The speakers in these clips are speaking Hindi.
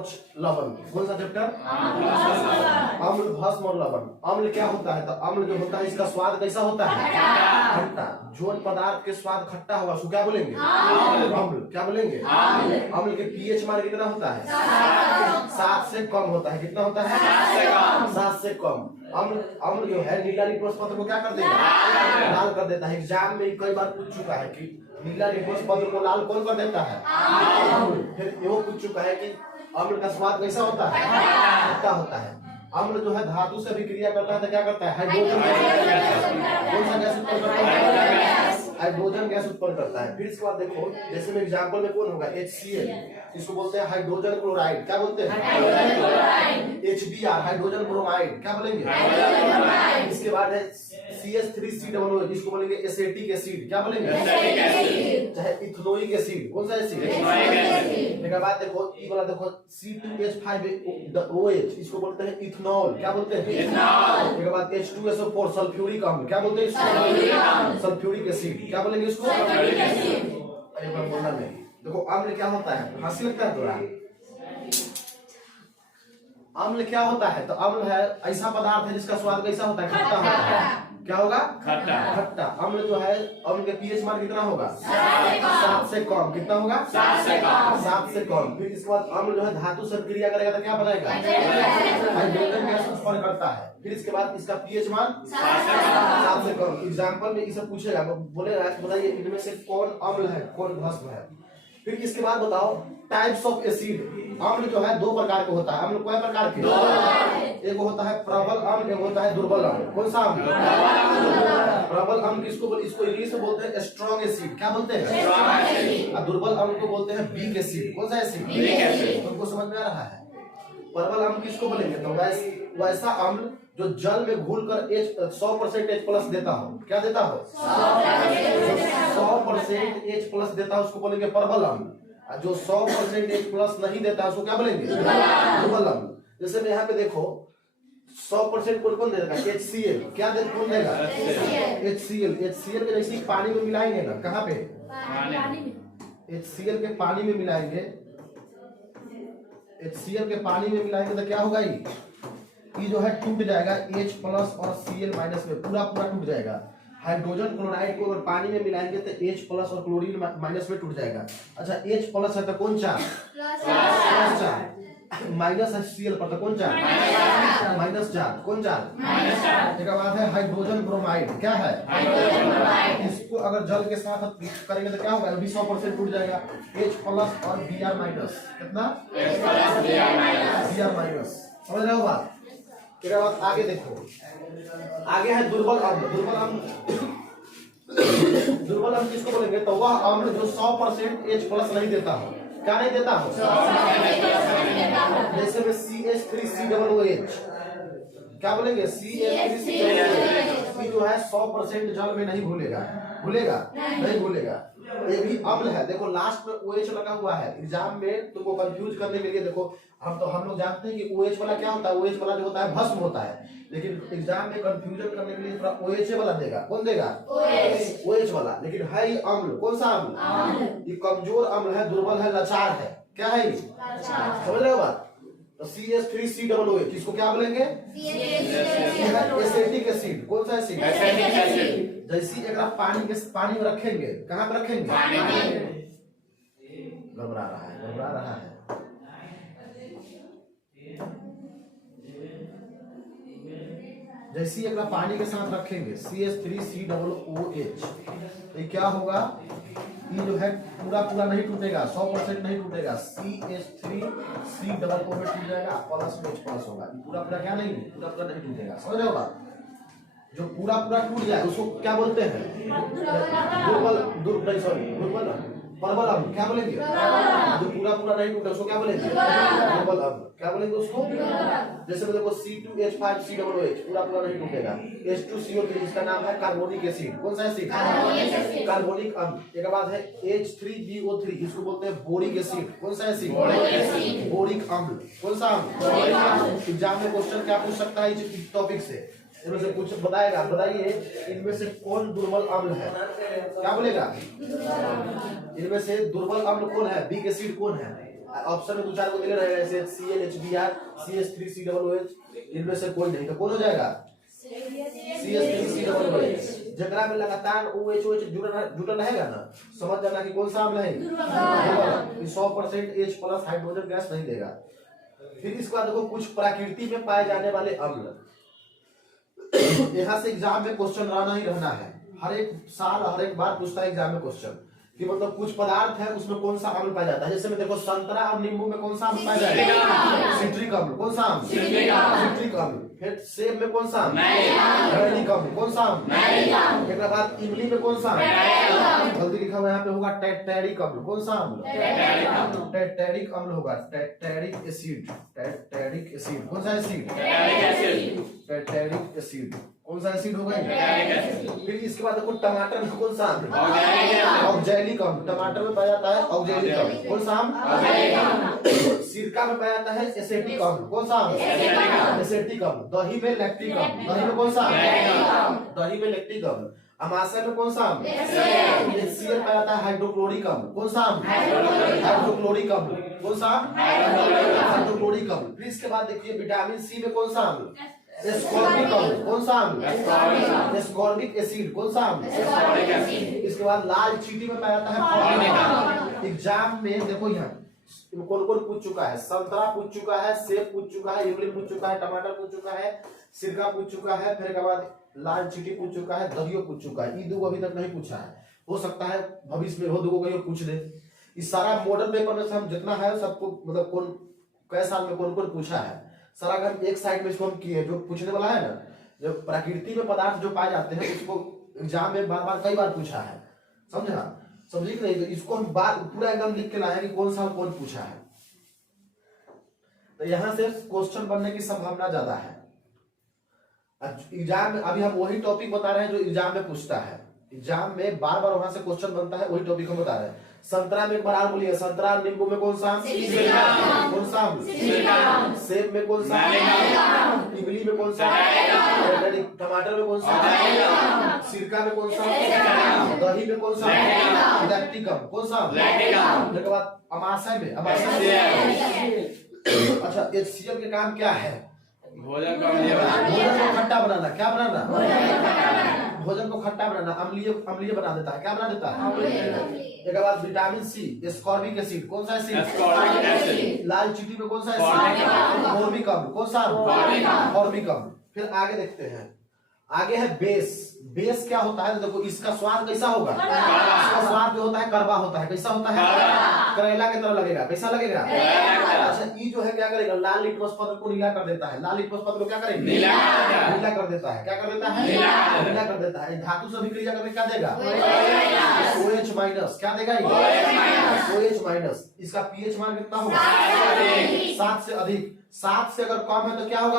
और लवण। कौन सा चैप्टर? अम्ल, भस्म और लवण। अम्ल क्या होता है? तो अम्ल जो होता है इसका स्वाद कैसा होता है? खट्टा। जो पदार्थ के स्वाद खट्टा होगा उसको क्या बोलेंगे? अम्ल। क्या बोलेंगे? अम्ल के पीएच मान कितना होता है? 7 से कम होता है। कितना होता है? 7 से कम। अम्ल जो है नीला लिटमस पत्र को क्या कर देगा? लाल कर देता है। एग्जाम में कई बार पूछ चुका है कि नीला लिटमस पत्र को लाल कौन कर देता है? अम्ल। फिर वो पूछ चुका है कि अम्ल का स्वाद कैसा होता है? खट्टा होता है। अम्ल जो है धातु से अभिक्रिया करता है तो क्या करता है? Hydrogen gas. कौन सा गैस उत्पन्न करता है? हाइड्रोजन गैस उत्पन्न करता है। फिर इसके बाद देखो, जैसे में एग्जांपल में कौन होगा? HCl, इसको बोलते हैं हाइड्रोजन क्लोराइड। क्या बोलते हैं? HBr, hydrogen bromide. क्या बोलेंगे? इसके बाद है CH3COO, इसको बोलेंगे एसिटिक एसिड। क्या बोलेंगे? चाहे इथेनोइक एसिड। कौन सा एसिड? इसके बाद देखो ई वाला देखो C2H5OH, इसको बोलते हैं इथेनॉल। क्या बोलते हैं? इथेनॉल। इसके बाद H2SO4 सल्फ्यूरिक अम्ल। क्या बोलते हैं इसको? Sulphuric acid. क्या बोलेंगे इसको? Sulphuric acid. एक बार बोलना नहीं। देखो अम्ल क्या होता है? हंसी लगता है थोड़ा। अम्ल क्या होता है? तो अम्ल है ऐसा पदार्थ है जिसका स्वाद कैसा होता है? खट्टा होता है। क्या होगा? खट्टा। खट्टा। अम्ल जो है, अम्ल के पीएच मान कितना होगा? 7 से कम। कितना होगा? 7 से कम। 7 से कम। फिर इसके बाद अम्ल जो है धातु से क्रिया करेगा तो क्या बनाएगा? हाइड्रोजन गैस उत्पन्न करता है। फिर इसके बाद इसका पीएच मान 7 से कम। एग्जाम्पल में इसे पूछेगा, बोलेगा बताइए इनमें से कौन अम्ल है, कौन भस्म है। फिर इसके बाद बताओ टाइप्स ऑफ एसिड। अम्ल जो है 2 प्रकार के होता है। अम्ल कई प्रकार के? एक होता है प्रबल अम्ल, एक होता है दुर्बल अम्ल। कौन सा अम्ल? प्रबल अम्ल किसको बोलते? इसको इंग्लिश में बोलते हैं स्ट्रॉन्ग एसिड। क्या बोलते हैं? और दुर्बल अम्ल को बोलते हैं वीक एसिड। कौन सा एसिड? तुमको समझ में आ रहा है? प्रबल अम्ल किसको बोलेंगे? तो वैसा अम्ल जो जल में घुलकर 100% H+ देता हो। क्या देता हो? 100% H+ देता है उसको बोलेंगे प्रबल अम्ल। जो 100% H+ नहीं देता है उसको क्या बोलेंगे? दुर्बल अम्ल। जैसे यहाँ पे देखो 100% कौन देगा? HCl। क्या कौन देगा? HCl। HCl के जैसे पानी में मिलाएंगे ना, कहाँ पे? HCl के पानी में मिलाएंगे। HCl के पानी में मिलाएंगे तो क्या होगा? ये जो है टूट जाएगा H+ और Cl- में पूरा टूट जाएगा। हाइड्रोजन क्लोराइड को अगर पानी में मिलाएंगे तो H+ और क्लोरीन माइनस में टूट जाएगा। अच्छा H+ है तो कौन चार्ज? Plus charge. माइनस है Cl पर तो कौन चार्ज? Minus charge. कौन चार्ज? एक बात है हाइड्रोजन ब्रोमाइड। क्या है? इसको अगर जल के साथ करेंगे तो क्या होगा? अभी 100% टूट जाएगा। H+ और Br-। कितना? Br-। समझ रहे हो बात? फिर बाद आगे देखो, आगे है दुर्बल अम्ल। दुर्बल अम्ल किसको बोलेंगे? तो वह अम्ल जो 100% H+ नहीं देता हो। क्या नहीं देता हो? जैसे में CH3COOH। क्या बोलेंगे? CH3COOH जो है 100% जल में नहीं घुलेगा। नहीं घुलेगा। ये भी अम्ल है। देखो लास्ट में OH लगा हुआ है। एग्जाम में तुमको कंफ्यूज करने के लिए देखो, हम लोग जानते हैं कि OH वाला क्या होता है? OH वाला जो होता है भस्म होता है, लेकिन एग्जाम में कंफ्यूजन करने के लिए थोड़ा OH वाला देगा। कौन देगा? OH वाला। लेकिन है ये अम्ल। कौन सा अम्ल? ये कमजोर अम्ल है, दुर्बल है, लाचार है। क्या है ये? समझ रहे हो बात? तो CH3COOH इसको क्या बोलेंगे? Acetic acid. कौन सा एसिड? जैसी एक पानी में रखेंगे, कहाँ पे रखेंगे? घबरा रहा है। जैसी एक पानी के साथ रखेंगे CH3COOH, तो क्या होगा? ये जो है पूरा नहीं टूटेगा, 100% नहीं टूटेगा। CH3COO में टूट जाएगा, प्लस में H+ होगा। पूरा क्या नहीं? पूरा नहीं टूटेगा। समझ रहे हो? जो पूरा टूट जाए उसको क्या बोलते हैं? प्रबल अम्ल। क्या बोलेंगे? जो पूरा नहीं टूटा उसको क्या बोलेंगे? दुर्बल अम्ल। क्या बोलेंगे उसको? जैसे देखो C2H5COOH पूरा नहीं टूटेगा। H2CO3 इसका नाम है कार्बोनिक एसिड। कौन सा एसिड? कार्बोनिक अम्ल। एक बात है H3BO3 इसको बोलते हैं बोरिक एसिड। कौन सा एसिड? बोरिक अम्ल। कौन सा अम्ल? एग्जाम में क्वेश्चन क्या पूछ सकता है इस टॉपिक से? इनमें से कुछ बताइए इनमें से कौन दुर्बल अम्ल है? क्या बोलेगा? इनमें से दुर्बल अम्ल कौन है? वीक एसिड कौन है? ऑप्शन में 2-4 को दिए रहेगा, जैसे Cl HBr CH3COOH, इनमें से कोई नहीं तो कौन हो जाएगा CH3COOH। जगह में लगातार OH जुड़ल रहेगा ना, समझ जाना कि कौन सा अम्ल है, 100% H प्लस हाइड्रोजन गैस नहीं देगा। फिर इसके बाद देखो कुछ प्रकृति में पाए जाने वाले अम्ल। यहाँ से एग्जाम में क्वेश्चन रहना ही रहना है, हर एक साल हर एक बार पूछता है एग्जाम में क्वेश्चन कि मतलब कुछ पदार्थ है उसमें कौन सा अम्ल पाया जाता है। जैसे में देखो संतरा और नींबू में कौन सा अम्ल पाया जाएगा, सिट्रिक अम्ल। कौन सा अम्ल, सिट्रिक अम्ल। फिर सेब में कौन सा अम्ल, मैलिक अम्ल। कौन सा अम्ल, एक बाद इमली में कौन सा अम्ल, जल्दी लिखा हुआ यहाँ पे होगा टैटैरिक अम्ल। कौन सा अम्ल, टैटैरिक अम्ल होगा, टैटैरिक एसिड। टैटैरिक एसिड कौन सा एसिड, टैटैरिक एसिड। कौन सा एसिड होगा, फिर इसके बाद देखो टमाटर में कौन सा अम्ल, ऑक्जेलिक अम्ल। टमाटर में पाया जाता है ऑक्जेलिक अम्ल। कौन सा अम्ल, सिरका में पाया जाता है एसेटिक अम्ल। कौन सा अम्ल, एसेटिक अम्ल। दही में लैक्टिक अम्ल। दही में कौन सा अम्ल, दही में लैक्टिक अम्ल। अमाशय में कौन सा अम्ल, HCl पाया जाता है हाइड्रोक्लोरिक अम्ल। कौन सा अम्ल, हाइड्रोक्लोरिक अम्ल। कौन सा, हाइड्रोक्लोरिक अम्ल। फिर इसके बाद देखिए विटामिन सी में कौन सा अम्ल, एस्कॉर्बिक अम्ल। कौन सा अम्ल, एस्कॉर्बिक एसिड। कौन सा अम्ल, इसके बाद लाल चींटी में पाया जाता है। एग्जाम में देखो यहाँ कौन कौन पूछ चुका है, संतरा पूछ चुका है, सेब पूछ चुका है, इमली पूछ चुका है, टमाटर पूछ चुका है, सिरका पूछ चुका है, फिर के बाद लाल चींटी पूछ चुका है, दहियो पूछ चुका है। ये दो अभी तक नहीं पूछा है, हो सकता है भविष्य में हो दो कहीं पूछ दे। इस सारा मॉडल पेपर में से हम जितना है सबको मतलब कौन कई साल में कौन कौन पूछा है सारा अगर एक साइड में इसको हम किए, जो पूछने वाला है ना, जो प्रकृति में पदार्थ जो पाए जाते हैं उसको एग्जाम में बार बार कई बार पूछा है, समझा समझी कि नहीं। तो इसको हम बार पूरा एकदम लिख के लाए कि कौन सा कौन पूछा है, तो यहाँ से क्वेश्चन बनने की संभावना ज्यादा है। एग्जाम में अभी हम वही टॉपिक बता रहे हैं जो एग्जाम में पूछता है, एग्जाम में बार बार वहां से क्वेश्चन बनता है, वही टॉपिक हम बता रहे हैं। संतरा में एक बार और बोलिए, संतरा नींबू में कौन सा, कौन सा, सेब में कौन सा, इमली में कौन सा, टमाटर में कौन सा, सिरका में कौन सा, दही में कौन सा, लैक्टिक अम्ल। कौन सा, उसके बाद अमाशय में, अच्छा HCl के काम क्या है, भोजन को खट्टा बनाना। क्या बनाना, भोजन को खट्टा बनाना, अम्लीय बना देता है। क्या बना देता है, एक बाद विटामिन सी, एस्कॉर्बिक एसिड। कौन सा एसिड, लाल चींटी में कौन सा एसिड, फॉर्मिक अम्ल। कौन सा, फॉर्मिक अम्ल। फिर आगे देखते हैं, आगे है बेस। बेस क्या होता है, देखो इसका स्वाद कैसा होगा, इसका स्वाद जो होता है कड़वा होता है। कैसा होता है, करेला की तरह लगेगा। कैसा लगेगा, अच्छा ये जो है क्या करेगा, लाल लिटमस पत्र को नीला कर देता है। लाल लिटमस पत्र को क्या करेगा, नीला कर देता है। क्या कर देता है, नीला कर देता है। धातु से अभिक्रिया करके क्या देगा, OH माइनस। क्या देगा, OH माइनस। इसका pH मान कितना होगा, 7 से अधिक। 7 से अगर कम है तो क्या होगा,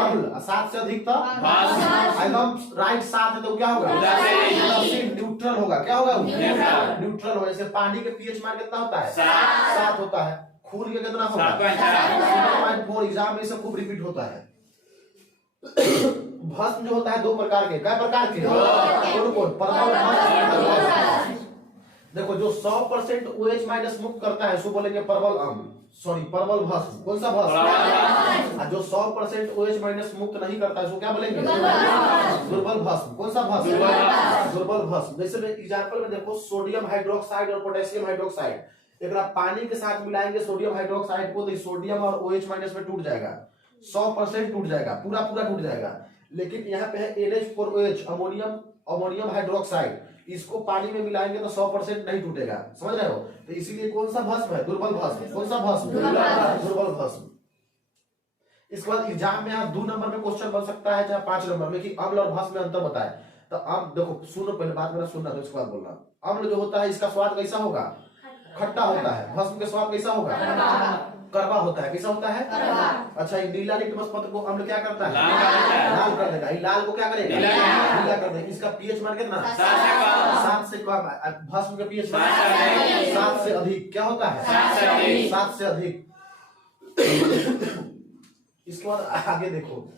अम्ल। 7 से अधिक तो एकदम राइट 7 है तो क्या होगा, न्यूट्रल होगा। क्या होगा, न्यूट्रल होगा। जैसे पानी के pH मान कितना होता है, 7 होता है। खून के कितना होगा, 7.4। एग्जाम में सब खूब रिपीट होता है। भस्म जो होता है 2 प्रकार के, क्या प्रकार के, कौन, परमल भस्म। देखो जो 100% OH माइनस मुक्त करता है उसको बोलेंगे परमल अम्ल, सॉरी परमल भस्म। कौन सा भस्म, जो 100% OH माइनस मुक्त नहीं करता है उसको क्या बोलेंगे, दुर्बल भस्म। कौन सा भस्म, दुर्बल भस्म। जैसे एग्जांपल में देखो सोडियम हाइड्रोक्साइड और पोटेशियम हाइड्रोक्साइड, एक पानी के साथ मिलाएंगे सोडियम हाइड्रोक्साइड को तो सोडियम और OH माइनस में टूट जाएगा, 100% टूट जाएगा, पूरा टूट जाएगा। लेकिन यहाँ पे है NH4OH, अमोनियम हाइड्रोक्साइड, इसको पानी में मिलाएंगे तो 100% नहीं टूटेगा। समझ रहे हो, तो इसीलिए कौन सा भस्म है, दुर्बल भस्म। कौन सा भस्म, दुर्बल भस्म। इसके बाद एग्जाम में आप 2 नंबर में क्वेश्चन बन सकता है चाहे 5 नंबर में कि अम्ल और भस्म में अंतर बताए। तो अब देखो सुनो, पहले बात मेरा सुनना तो इसके बाद बोलना। अम्ल जो होता है इसका स्वाद कैसा होगा, खट्टा होता है। भस्म के स्वाद कैसा होगा, कड़वा होता है। कैसा होता है, अच्छा ये नीला लिटमस पत्र को अम्ल क्या करता है, लाल कर देगा। ये लाल को क्या करेगा, नीला कर देगा। इसका pH मान कितना, 7 से कम। भस्म का pH मान 7 से अधिक। क्या होता है, 7 से अधिक। इसके बाद आगे देखो,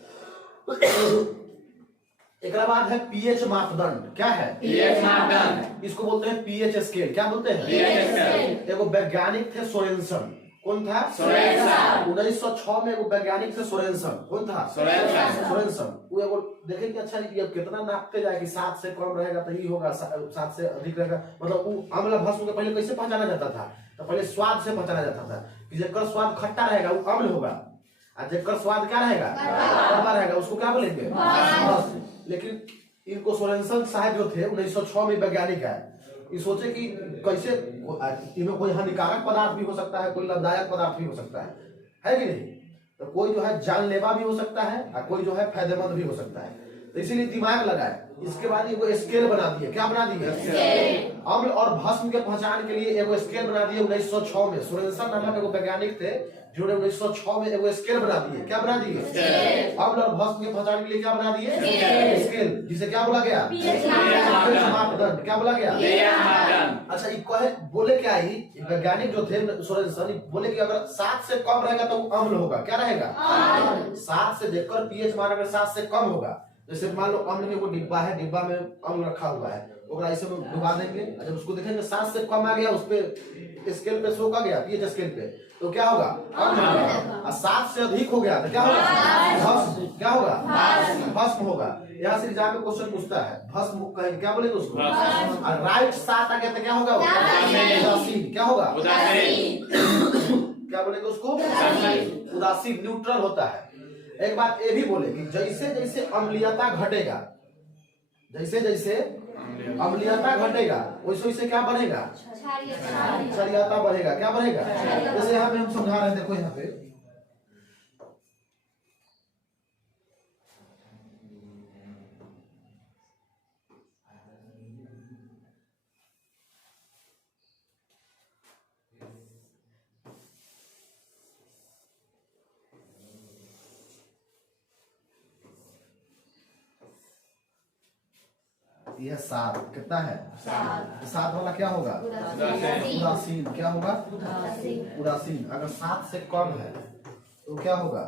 एक बाद है पीएच मापदंड। क्या है? पीएच मापदंड। इसको बोलते हैं पीएच स्केल। क्या बोलते हैं? PH scale. एगो वैज्ञानिक थे सोरेनसन। कौन था? सोरेनसन। 1906 में एगो वैज्ञानिक थे सोरेनसन। कौन था? सोरेनसन। वो एगो देखे कि अच्छा ये कितना नापते जाए कि 7 से कम रहेगा तो ये होगा, 7 से अधिक रहेगा। मतलब वो अम्ल भस्म के पहले कैसे पहचाना जाता था? तो पहले स्वाद से पहचाना जाता था कि जेकर स्वाद खट्टा रहेगा वो अम्ल होगा, और जेकर स्वाद क्या रहेगा? कड़वा रहेगा, उसको क्या बोलेंगे? भस्म। लेकिन इनको सोरेनसन साहब जो थे 1906 में वैज्ञानिक है, ये सोचे कि कैसे इनमें कोई हानिकारक पदार्थ भी हो सकता है, कोई लाभदायक पदार्थ भी हो सकता है कि नहीं? तो कोई जो है जानलेवा भी हो सकता है और कोई जो है फायदेमंद भी हो सकता है। तो इसीलिए दिमाग लगाए। इसके बाद एगो स्केल बना दिए। क्या बना दिए? अम्ल और भस्म के पहचान के लिए एगो स्केल बना दिए 1906 में। सोरेनसन नामक एगो वैज्ञानिक थे जिन्होंने 1906 में एगो स्केल बना दिए। क्या बना दिए? अम्ल और भस्म के पहचान के लिए क्या बना दिए? स्केल, जिसे क्या बोला गया? मापदंड। क्या बोला गया? अच्छा, बोले क्या ही वैज्ञानिक जो थे सोरेनसन बोले कि अगर 7 से कम रहेगा तो अम्ल होगा। क्या रहेगा? 7 से जेकर पीएच मान अगर 7 से कम होगा, जैसे मान लो अम्ल के वो डिब्बा है, डिब्बा में अम्ल रखा हुआ है, ओकरा ऐसे में डुबा देंगे, जब उसको देखेंगे 7 से कम आ गया, उस पे स्केल पे शो कर गया पीएच स्केल पे, तो क्या होगा? अम्ल होगा। और 7 से अधिक हो गया तो क्या होगा? भस्म। क्या होगा? भस्म होगा। यहाँ से एग्जाम में क्वेश्चन पूछता है भस्म कहेंगे, क्या बोलेंगे उसको? और राइट 7 आ गया तो क्या होगा? उदासीन। क्या होगा? क्या बोलेंगे उसको? उदासीन, न्यूट्रल होता है। एक बात ये भी बोले कि जैसे जैसे अम्लीयता घटेगा, जैसे जैसे अम्लीयता घटेगा वैसे वैसे क्या बढ़ेगा? क्षारीयता बढ़ेगा। क्या बढ़ेगा? जैसे यहाँ पे हम समझा रहे हैं, देखो यहाँ पे यह 7 कितना है? 7 वाला क्या होगा? उदासीन। क्या होगा? उदासीन। अगर 7 से कम है तो क्या होगा?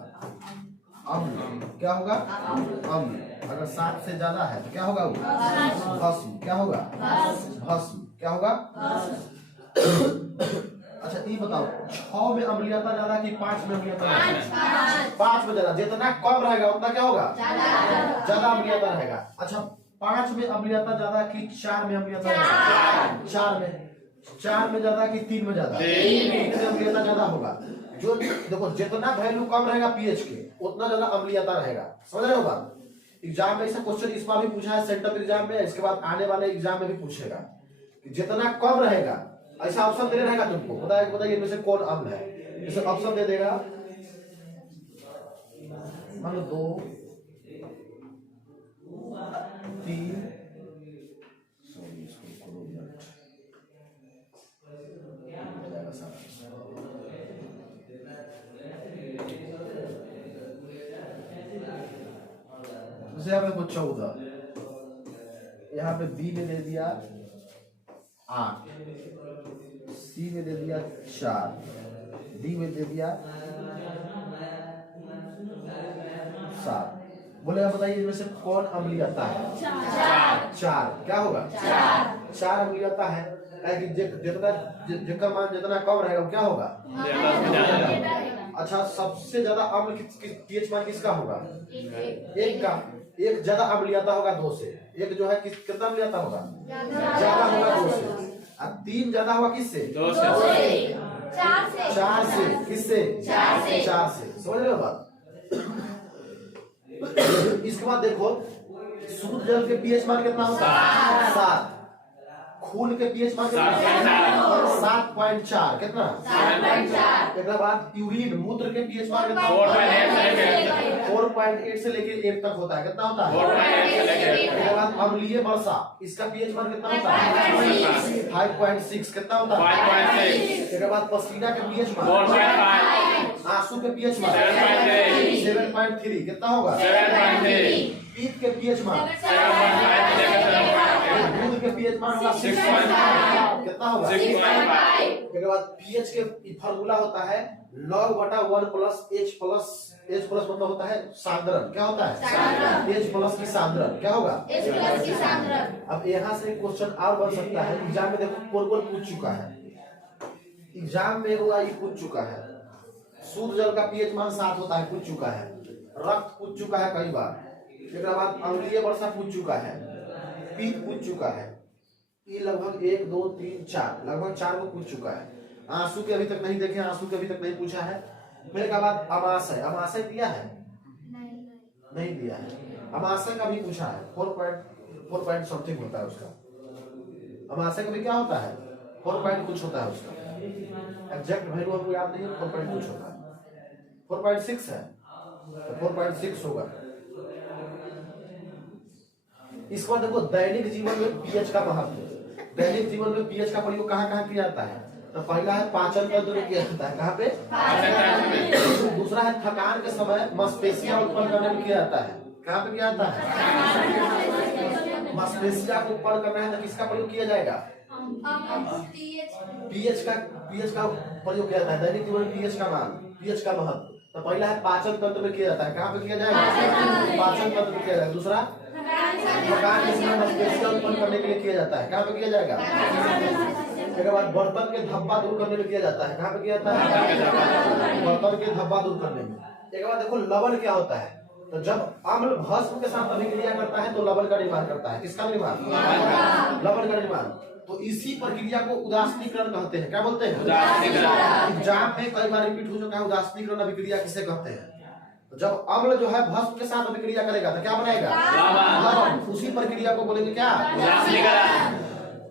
अम्ल। क्या होगा? अम्ल। अगर 7 से ज्यादा है तो क्या होगा? भस्म। क्या होगा? भस्म। क्या होगा? अच्छा ये बताओ 6 में अम्लीयता ज्यादा कि 5 में अम्लीयता ज्यादा? 5 में ज्यादा। जितना कम रहेगा उतना क्या होगा? ज्यादा अम्लीयता रहेगा। अच्छा 5 में अम्लीयता ज्यादा कि 4 में अम्लीयता ज्यादा? 4 में ज्यादा कि 3 में ज्यादा? 3 में अम्लीयता ज्यादा होगा। जो देखो जितना वैल्यू कम रहेगा पीएच के उतना ज्यादा अम्लीयता रहेगा। समझ रहे हो बात? एग्जाम में ऐसा क्वेश्चन इस बार भी पूछा है सेंट्रल एग्जाम में, इसके बाद आने वाले एग्जाम में भी पूछेगा कि जितना कम रहेगा, ऐसा ऑप्शन दे रहेगा तुमको, बताइए इनमें से कौन अम्ल है। जैसे ऑप्शन दे देगा, मान लो 2 3 यहाँ पे 14, यहाँ पे बी में दे दिया 8, सी में दे दिया 4, डी में दे दिया 7। बोले आप बताइए इनमें से कौन अम्लीयता है? 4। क्या होगा? 4 अम्लीयता है। जितना मान जितना कम रहेगा वो क्या होगा? अच्छा सबसे ज्यादा अम्ल पीएच मान किसका होगा? 1 का। 1 ज्यादा अम्लीयता होगा 2 से। 1 जो है कितना अम्लीयता होगा? ज्यादा होगा 2 से। और 3 ज्यादा होगा किससे? 2 से। 4 से। किससे? 4 से। समझ रहे हो बात? इसके बाद देखो शुद्ध जल के पीएच मान कितना होगा? 7। खून के पीएच मान कितना? 7.4। कितना? 7.4। एक बाद यूरिन मूत्र के पीएच मान कितना? 4.8 से लेके 1 तक होता है। कितना होता है? 4.8 से लेके। एक बाद अम्लीय वर्षा, इसका पीएच मान कितना होता है? 5.6। कितना होता है? 5.6। एक बाद पसीना के पीएच मान 4.5। आंसू के पीएच मान 7.3। कितना होगा? 7.3। पीत के पीएच मान 7.5। दूध के पीएच मान होगा 6.5। कितना होगा? 6.5। एक बाद पीएच के फार्मूला होता है लॉग बटा 1 प्लस एच मतलब होता है सांद्रण। क्या होता है? एच प्लस की सांद्रण। क्या होगा? अब यहाँ से क्वेश्चन और बन सकता है। एग्जाम में देखो कौन पूछ चुका है, एग्जाम में ये पूछ चुका है। शुद्ध जल का पीएच मान 7 होता है, पूछ चुका है। रक्त पूछ चुका है कई बार। एक बाद अम्लीय वर्षा पूछ चुका है, पित्त पूछ चुका है। ये लगभग 1 2 3 4 लगभग 4 को पूछ चुका है। आंसू के अभी तक नहीं देखे, आंसू के अभी तक नहीं पूछा है। मेरे का बाद अमाशय दिया है? नहीं दिया है। अमाशय का भी पूछा है, 4 पॉइंट समथिंग होता है उसका। अमाशय का भी क्या होता है? 4 पॉइंट कुछ होता है उसका। एग्जैक्ट वैल्यू हमको याद नहीं है, 4 पॉइंट कुछ होता है। 4.6 है तो 4.6 होगा। इसके बाद देखो दैनिक जीवन में पीएच का महत्व। दैनिक जीवन में पीएच का प्रयोग कहाँ कहाँ किया जाता है? तो पहला है पाचन तंत्र में किया जाता है। कहाँ पे? दूसरा है थकान के समय मांसपेशियां उत्पन्न करने में किया जाता है। कहाँ पे किया जाता है? मांसपेशियां को उत्पन्न करना है तो किसका प्रयोग किया जाएगा? पीएच का प्रयोग किया जाता है। दैनिक जीवन में पीएच का महत्व। तो पहला है पाचन तंत्र में किया जाता है। कहाँ पे किया जाएगा? पाचन तंत्र में किया जाएगा। दूसरा थकान के समय मांसपेशियां उत्पन्न करने के लिए किया जाता है। कहाँ पे किया जाएगा? एक बाद बर्तन के धब्बा दूर करने में किया जाता है। कहाँ पे किया जाता है? बर्तन के धब्बा दूर करने में। एक बार देखो लवण क्या होता है? तो जब अम्ल भस्म के साथ अभिक्रिया करता है तो लवण का निर्माण करता है। किसका निर्माण? लवण का निर्माण। तो इसी प्रक्रिया को उदासीनीकरण कहते हैं। क्या बोलते हैं? एग्जाम में कई बार रिपीट हो चुका है। उदासीनीकरण अभिक्रिया किसे कहते हैं? तो जब अम्ल जो है भस्म के साथ अभिक्रिया करेगा तो क्या बनाएगा? लवण। उसी प्रक्रिया को बोलेंगे क्या?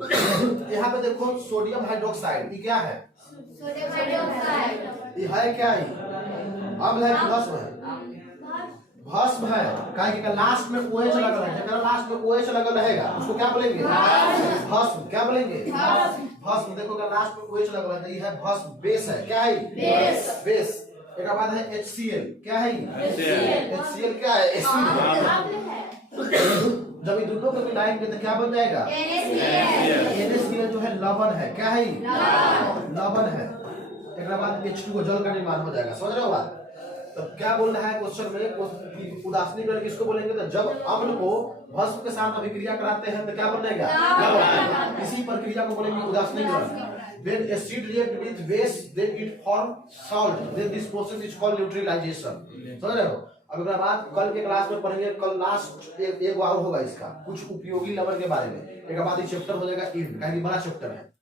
यहाँ पे देखो सोडियम हाइड्रोक्साइड। ये क्या है? ये है क्या? अम्ल है कि भस्म है? भस्म है। कहेंगे लास्ट में OH लगल है। जब लास्ट में OH लगल रहेगा उसको क्या बोलेंगे? भस्म। क्या बोलेंगे? भस्म। देखो अगर लास्ट में OH लगल है तो ये है भस्म। बेस है। क्या है? बेस। एक बाद है HCl। क्या है? HCl क्या है? जब ये दोनों को मिलाएंगे तो क्या बन जाएगा? NaCl जो है लवण है। क्या है? लवण है। एक बाद H2O जल का निर्माण हो जाएगा। समझ रहे हो बात? तो क्या बोल रहा है क्वेश्चन में? उदासीनीकरण किसको बोलेंगे? तो जब अम्ल को भस्म के साथ अभिक्रिया कराते हैं तो क्या बनेगा? लवण। इसी प्रक्रिया को बोलेंगे उदासीनीकरण। When acid react with base, then it form salt. Then this process is called neutralization. समझ रहे हो? अब अगर बात कल के क्लास में पढ़ेंगे, कल लास्ट एक और होगा इसका कुछ उपयोगी लवण के बारे में। एक बाद ये चैप्टर हो जाएगा इन, बड़ा चैप्टर है।